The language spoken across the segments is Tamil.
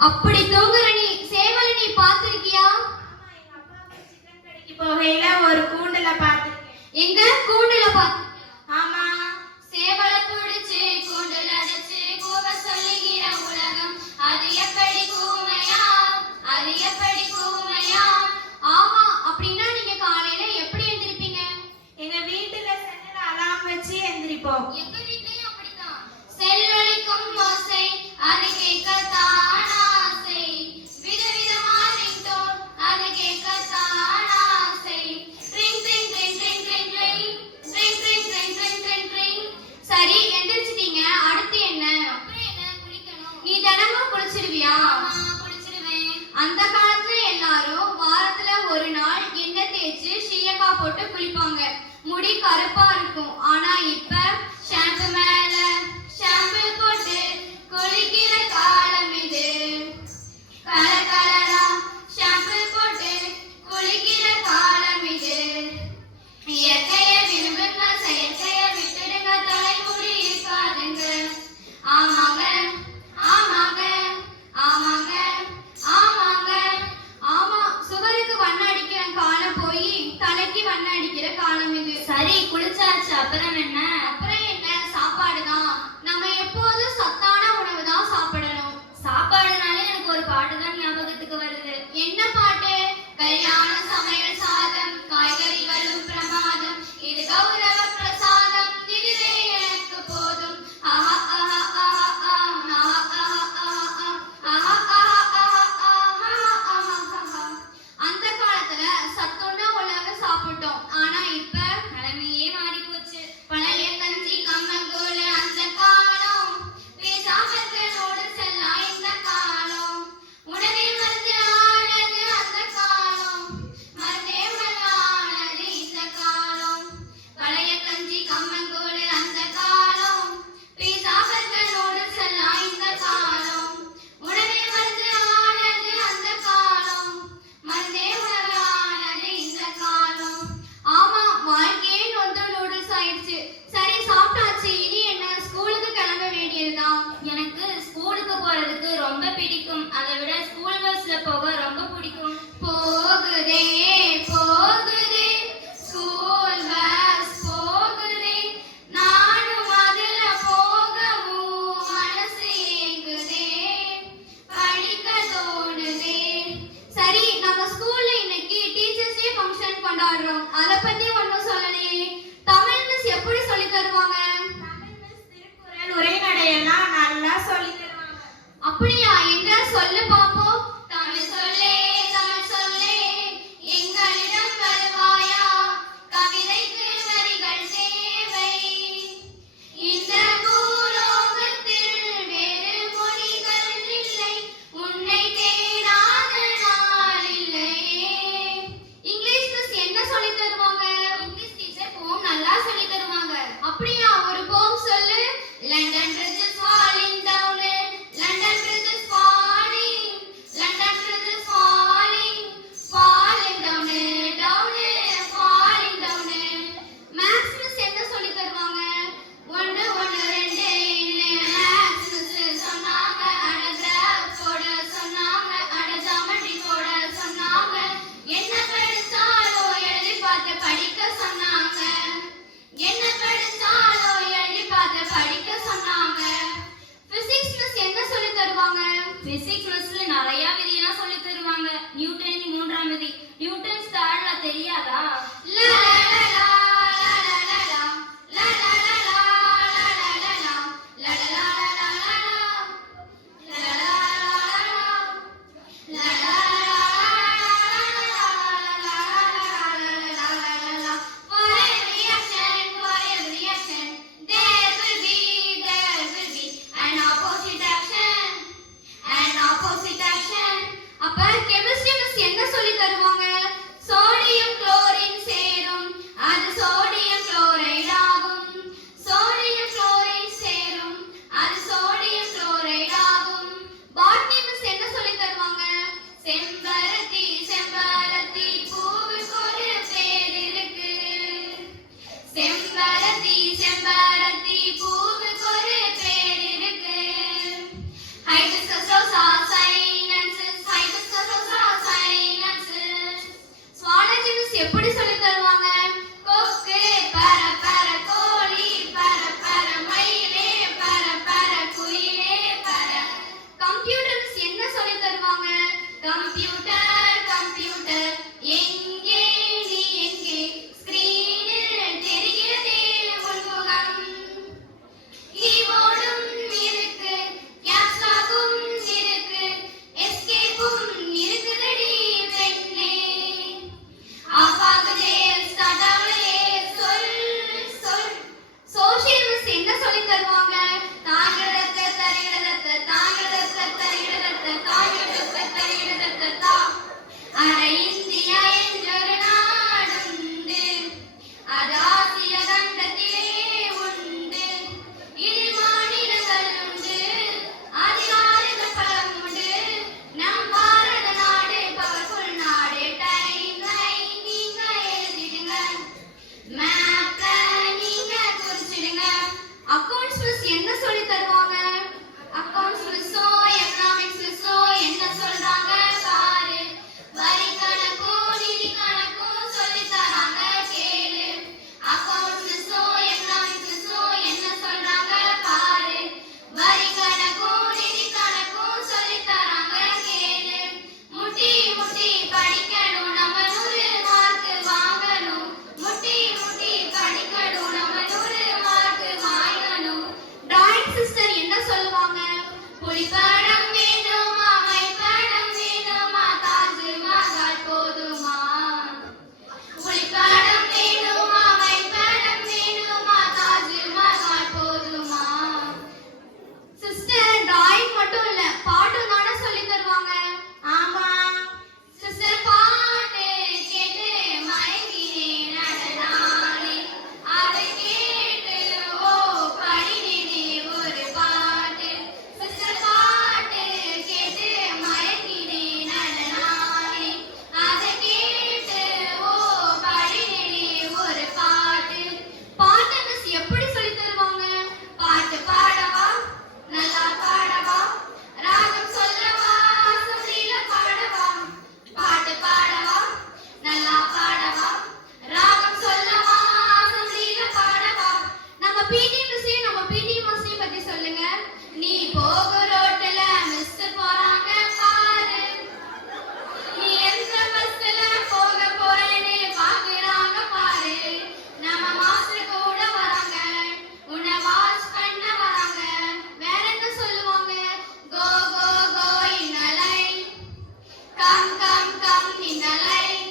அப்படி தூங்குற நீ சேவலை நீ பார்த்திருக்கியா? ஆமா, எங்க அப்பா சிக்கன் கடைக்கு போகையில ஒரு கூண்டுல பார்த்திருக்கேன். எங்க கூண்டுல பார்த்திருக்கியா? ஆமா. சேவலை பிடிச்சு கூண்டுல அடைச்சு கூவ சொல்லுகிற உலகம் அது எப்படி கூமையா? அது எப்படி கூமையா? ஆமா, அப்படின்னா நீங்க காலையில எப்படி எந்திரிப்பீங்க? எங்க வீட்டுல செல்லுல அலாம் வச்சு எந்திரிப்போம். எங்க வீட்லயும் அப்படிதான். செல்லொலிக்கும் ஓசை அது கேட்கத்தான் ஆசை. விதவிதமா ரிங்டோன் அது கேட்கத்தான் ஆசை. Drink drink drink drink drink drink drink drink drink drink drink drink. சரி, எந்திரிச்சிட்டீங்க. அடுத்து என்ன? அப்புறம் என்ன? குளிக்கணும். நீ தினமும் குளிச்சிடுவியா? ஆமா, குளிச்சிடுவேன். அந்த காலத்துல எல்லாரும் வாரத்துல ஒரு நாள் எண்ணெய் தேய்ச்சு சீயக்கா போட்டு குளிப்பாங்க. முடி கருப்பா இருக்கும். ஆனா இப்ப ஷாம்பு மேல ஷாம்பு போட்டு குளிக்கிற காலம் இது. கலர் கலரா ஷாம்பு போட்டு குளிக்கிற காலம் இது. இயற்கைய விரும்புங்க, செயற்கைய விட்டுடுங்க, தலைமுடி இருக்காதுங்க. ஆமாங்க, ஆமாங்க, ஆமாங்க, ஆமாங்க, ஆமா. சுகருக்கு வண்ணம் அடிக்கிற காலம் போய் தலைக்கு வண்ணம் அடிக்கிற காலம் இது. சரி, குளிச்சாச்சு, அப்புறம் என்ன? அப்புறம் என்ன? சாப்பாடு தான். நம்ம எப்போதும் சத்தான உணவு தான் சாப்பிடணும். சாப்பாடுனாலே எனக்கு ஒரு பாட்டு தான் ஞாபகத்துக்கு வருது. என்ன பாட்டு? கல்யாண சமையல் சாதம் காய்கறிகளும் பிரமாதம் இது கௌரவ பிரசாதம் இதுவே எனக்கு போதும். ஆஹா ஆஹா ஆஹா ஆஹா ஆஹா ஆஹா ஆஹா ஆஹா. அந்த காலத்துல சத்துள்ள உணவு சாப்பிட்டோம். ஆனா இப்ப நிலைமையே மாறி போச்சு. பழைய கஞ்சி கம்மங்கூழ் அந்த காலம். பேசாமற்கு நூடுல்ஸ் எல்லாம் இந்த காலம். உணவே மருந்து ஆனது அந்த காலம். மருந்தே உணவானது இந்த காலம். பழைய கஞ்சி கம்மங்கூழ் அந்த காலம். பேசாமற்கு நூடுல்ஸ் எல்லாம் இந்த காலம். உணவே மருந்து ஆனது அந்த காலம். மருந்தே உணவானது இந்த காலம். ஆமா, வாழ்க்கையே நொந்து நூடுல்ஸ் ஆயிடுச்சு. சரி, சாப்பிட்டாச்சு. இனி என்ன? ஸ்கூலுக்கு கிளம்ப வேண்டியதுதான். எனக்கு ஸ்கூலுக்கு போறதுக்கு ரொம்ப பிடிக்கும். அதை விட ஸ்கூல் பஸ்ல போக ரொம்ப பிடிக்கும். போகுதே போகுதே ஸ்கூல் பஸ் போகுதே. நானும் அதுல போகவும் மனசு ஏங்குதே. படிக்க தோணுதே. சரி, நம்ம ஸ்கூல்ல இன்னைக்கு டீச்சர்ஸ் டே ஃபங்க்ஷன் கொண்டாடுறோம். அத பத்தி ஒண்ணும் சொல்லலையே. தமிழ் மிஸ் எப்படி சொல்லி தருவாங்க? தமிழ் மிஸ் திருக்குறள் உரைநடையெல்லாம் நல்லா சொல்லி தருவாங்க. அப்படியா? எங்க சொல்லு பாப்போம். தமிழ் சொல்லே தமிழ் சொல்லே எங்களிடம் வருவாயா? கவிதைக்கு வரிகள் தேவை. இந்த பூலோகத்தில் வேறு மொழிகள் இல்லை. உன்னை தேடாத நாள் இல்லையே. இங்கிலீஷ் மிஸ் என்ன சொல்லி தருவாங்க? இங்கிலீஷ் டீச்சர் போம் நல்லா சொல்லி தருவாங்க. அப்படியா? ஒரு போம் சொல்லு. London bridge is falling down. London bridge is falling. London bridge is falling. Falling down down falling down. Maths miss என்ன சொல்லி தருவாங்க? 1 1 2 மேத்ஸ் மிஸ் சொன்னாங்க. அட கிராஃப் போட சொன்னாங்க. அட ஜாமெட்ரி போட சொன்னாங்க. என்ன படிச்சாலோ எழுதி பார்த்து படிக்க சொன்னாங்க. என்ன படிச்சாலோ எழுதி பார்த்து படிக்க சொன்னாங்க. பிசிக்ஸ் மிஸ் என்ன சொல்லி தருவாங்க? பிசிக்ஸ் மிஸ்ல நிறைய விதியெல்லாம் சொல்லி தருவாங்க. நியூட்டன் 3ஆம் விதி, நியூட்டன்ஸ் தேர்ட்ல தெரியாதா? லா லா லா லா லா லா லா லா லா லா லா லா லா லா லா லா an opposite action computer computer எங்கே நீ எங்கே ஸ்கிரீனில் தெரிகிறதே உன்முகம் கீபோர்டும் இருக்கு கேப்ஸாகும் இருக்கு எஸ்கேப்பும் இருக்குதடி பெண்ணே ஆஃபாகுதே ஸ்டார்ட் ஆகுதே சொல் சொல் சோஷியல் மிஸ் என்ன சொல்லி தருவாங்க தாங்கடத்த தரிகடத்த தாங்கடத்த தரிகடத்த தாங்கடத்த தரிகடத்த தா அட இந்தியா என்றொரு நாடுண்டு அது ஆசிய கண்டத்திலே உண்டு இதில் மாநிலங்கள் உண்டு அதிகாரிகள் பலம் உண்டு நம் பாரத நாடு பவர்ஃபுல் நாடு டைம் லைன் நீங்க எழுதிடுங்க மேப்ல நீங்க குறிச்சிடுங்க அக்கவுண்ட்ஸ் மிஸ் என்ன சொல்லி தருவாங்க அக்கவுண்ட்ஸ் மிஸ்ஸோ எக்கனாமிக்ஸ் மிஸ்ஸோ என்ன சொல்றாங்க பாரு வரி கணக்கும் நிதி கணக்கும் சொல்லி தராங்க கேளு அக்கவுண்ட்ஸ் மிஸ்ஸோ எக்கனாமிக்ஸ் மிஸ்ஸோ என்ன சொல்றாங்க பாரு வரி கணக்கும் நிதி கணக்கும் சொல்லி தராங்க கேளு முட்டி முட்டி படிக்கணும் நம்ம 100 மார்க் வாங்கணும் முட்டி முட்டி படிக்கணும் நம்ம 100 மார்க் வாங்கணும் டிராயிங் சிஸ்டர் என்ன சொல்லுவாங்க புலிப்படம் வேணுமா மைப்படம் வேணுமா தாஜ் மஹால் போதுமா புலிப்படம் வேணுமா மைப்படம் வேணுமா தாஜ் மஹால் போதுமா சிஸ்டர் டிராயிங் மட்டும் இல்ல பாட்டும் தானே சொல்லி தருவாங்க ஆமா சிஸ்டர் பாட்டு கேட்டு மயங்கினேன் நடனானே அதை கேட்டு ஓ பாடினேனே ஒரு பாட்டு சிஸ்டர் பாட்டு கேட்டு மயங்கினேன் நடனானே அதை கேட்டு ஓ பாடினேனே ஒரு பாட்டு பாட்டு மிஸ் எப்படி சொல்லி தருவாங்க பாட்டு பாடவா நல்லா பாடவா ராகம் சொல்லவா சுதியில பாடவா பாட்டு பாடவா நல்லா பாடவா ராகம் சொல்லவா சுதியில பாடவா நம்ம பிடி மிஸ்ஸையும் நம்ம பிடி மாஸ்டரையும் பத்தி சொல்லுங்க நீ போக ரோட்ல மிஸ் போறாங்க பாரு நீ எந்த பஸ்ல போக போறேன்னு பாக்குறாங்க பாரு நம்ம மாஸ்டர் கூட வராங்க உன்னை வாட்ச் பண்ண வராங்க வேற என்ன சொல்லுவாங்க go go go in a line come come come in a line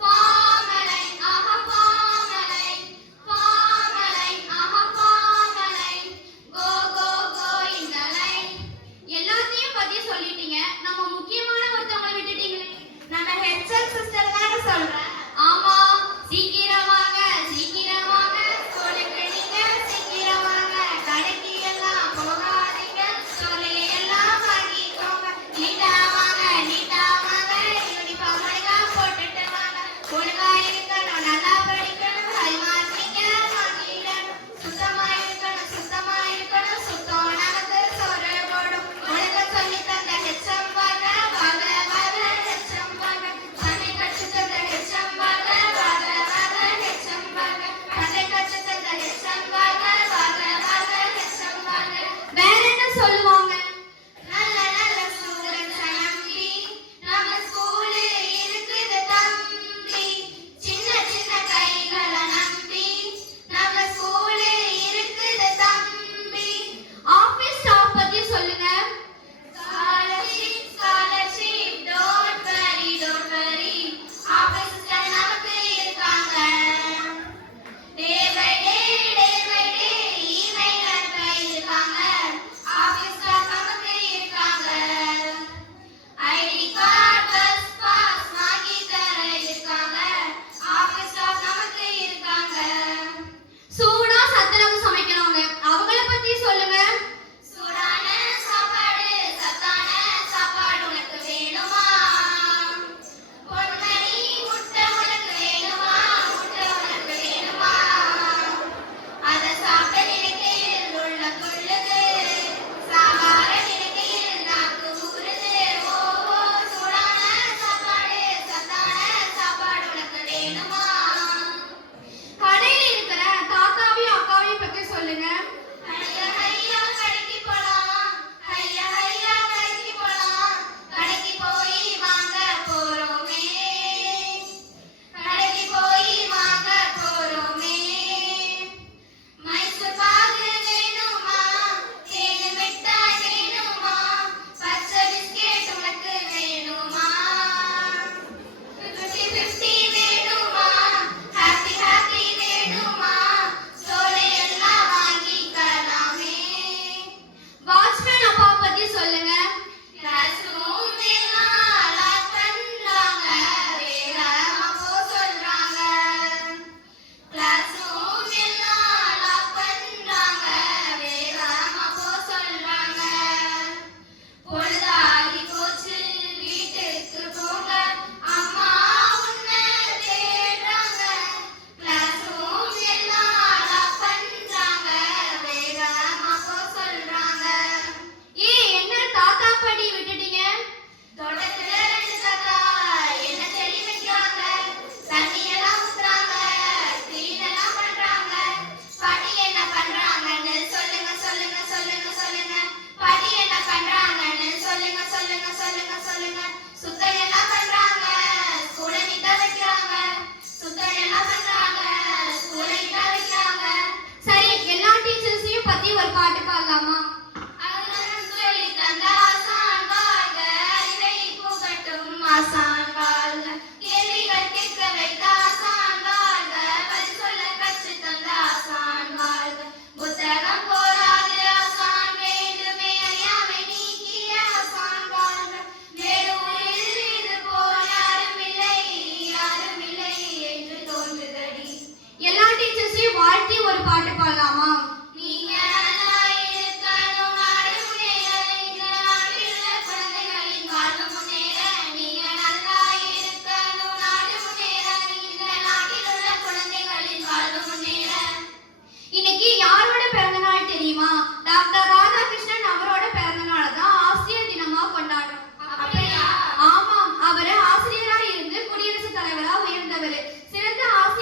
form a line ஆஹா form a line form a line ஆஹா form a line go go go in a line எல்லாத்தையும் பத்தி சொல்லிட்டீங்க நம்ம